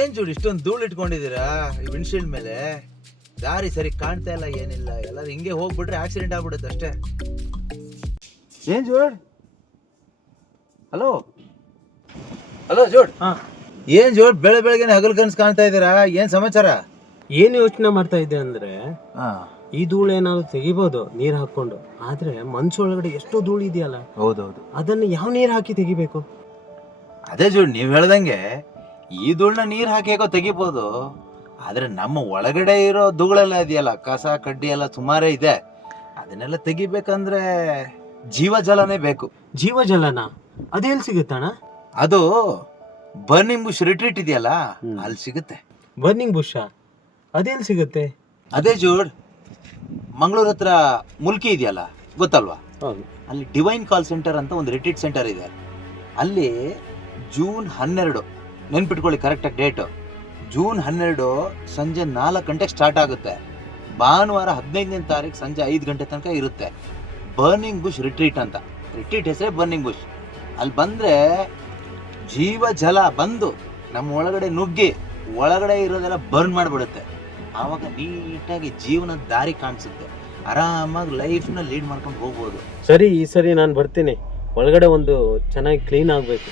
ಏನ್ ಜೋಡಿ ಇಷ್ಟೊಂದು ಧೂಳು ಇಟ್ಕೊಂಡಿದ್ದೀರಾ ಈ ವಿಂಡ್ಶೀಲ್ಡ್ ಮೇಲೆ? ದಾರಿ ಸರಿ ಕಾಣ್ತಾ ಇಲ್ಲ, ಏನಿಲ್ಲ. ಎಲ್ಲರೂ ಹಿಂಗೆ ಹೋಗ್ಬಿಟ್ರೆ ಆಕ್ಸಿಡೆಂಟ್ ಆಗ್ಬಿಡುತ್ತೆ ಅಷ್ಟೇ. ಏನ್ ಜೋಡ್? ಹಲೋ ಹಲೋ ಜೋಡ್. ಏನ್ ಜೋಡ್ ಬೆಳಗ್ಗೆ ಹಗಲ್ ಕನ್ಸ್ ಕಾಣ್ತಾ ಇದ್ದೀರಾ? ಏನ್ ಸಮಾಚಾರ? ಏನ್ ಯೋಚನೆ ಮಾಡ್ತಾ ಇದ್ದೆ ಅಂದ್ರೆ, ಈ ಧೂಳು ಏನಾದ್ರು ತೆಗಿಬಹುದು ನೀರ್ ಹಾಕೊಂಡು, ಆದ್ರೆ ಮನ್ಸೊಳಗಡೆ ಎಷ್ಟೋ ಧೂಳು ಇದೆಯಲ್ಲ. ಹೌದೌದು. ಅದನ್ನ ಯಾವ ನೀರ್ ಹಾಕಿ ತೆಗಿಬೇಕು? ಅದೇ ಜೋಡ್, ನೀವ್ ಹೇಳ್ದಂಗೆ ಈ ಧೂಳನ್ನ ನೀರ್ ಹಾಕಿ ಹೇಗೋ ತೆಗಿಬಹುದು. ಆದ್ರೆ ನಮ್ಮ ಒಳಗಡೆ ಇರೋ ಧೂಳೆಲ್ಲ ಇದೆಯಲ್ಲ, ಕಸ ಕಡ್ಡಿ ಎಲ್ಲ ಸುಮಾರೇ ಇದೆ. ಅದನ್ನೆಲ್ಲ ತೆಗಿಬೇಕಂದ್ರೆ ಜೀವಜಲನೇ ಬೇಕು. ಜೀವಜಲನ ಅದೆಲ್ಲಿ ಸಿಗುತ್ತಣ್ಣ? ಅದು ಬರ್ನಿಂಗ್ ಬುಷ್ ರಿಟ್ರೀಟ್ ಇದೆಯಲ್ಲ, ಅಲ್ಲಿ ಸಿಗುತ್ತೆ. ಬರ್ನಿಂಗ್ ಬುಷ್ ಅದೆಲ್ಲಿ ಸಿಗುತ್ತೆ? ಅದೇ ಜೋಡ್, ಮಂಗಳೂರು ಹತ್ರ ಮುಲ್ಕಿ ಇದೆಯಲ್ಲ, ಗೊತ್ತಲ್ವಾ? ಅಲ್ಲಿ ಡಿವೈನ್ ಕಾಲ್ ಸೆಂಟರ್ ಅಂತ ಒಂದು ರಿಟ್ರೀಟ್ ಸೆಂಟರ್ ಇದೆ. ಅಲ್ಲಿ ಜೂನ್ 12, ನೆನ್ಪಿಟ್ಕೊಳ್ಳಿ ಕರೆಕ್ಟಾಗಿ ಡೇಟು, ಜೂನ್ 12 ಸಂಜೆ 4 ಗಂಟೆಗೆ ಸ್ಟಾರ್ಟ್ ಆಗುತ್ತೆ. ಭಾನುವಾರ 15ನೇ ತಾರೀಕು ಸಂಜೆ 5 ಗಂಟೆ ತನಕ ಇರುತ್ತೆ. ಬರ್ನಿಂಗ್ ಬುಷ್ ರಿಟ್ರೀಟ್ ಅಂತ, ರಿಟ್ರೀಟ್ ಹೆಸರೇ ಬರ್ನಿಂಗ್ ಬುಷ್. ಅಲ್ಲಿ ಬಂದರೆ ಜೀವ ಜಲ ಬಂದು ನಮ್ಮ ಒಳಗಡೆ ನುಗ್ಗಿ ಒಳಗಡೆ ಇರೋದೆಲ್ಲ ಬರ್ನ್ ಮಾಡಿಬಿಡುತ್ತೆ. ಆವಾಗ ನೀಟಾಗಿ ಜೀವನದ ದಾರಿ ಕಾಣಿಸುತ್ತೆ. ಆರಾಮಾಗಿ ಲೈಫ್ನ ಲೀಡ್ ಮಾಡ್ಕೊಂಡು ಹೋಗ್ಬೋದು. ಸರಿ, ಈ ಸರಿ ನಾನು ಬರ್ತೀನಿ. ಒಳಗಡೆ ಒಂದು ಚೆನ್ನಾಗಿ ಕ್ಲೀನ್ ಆಗಬೇಕು.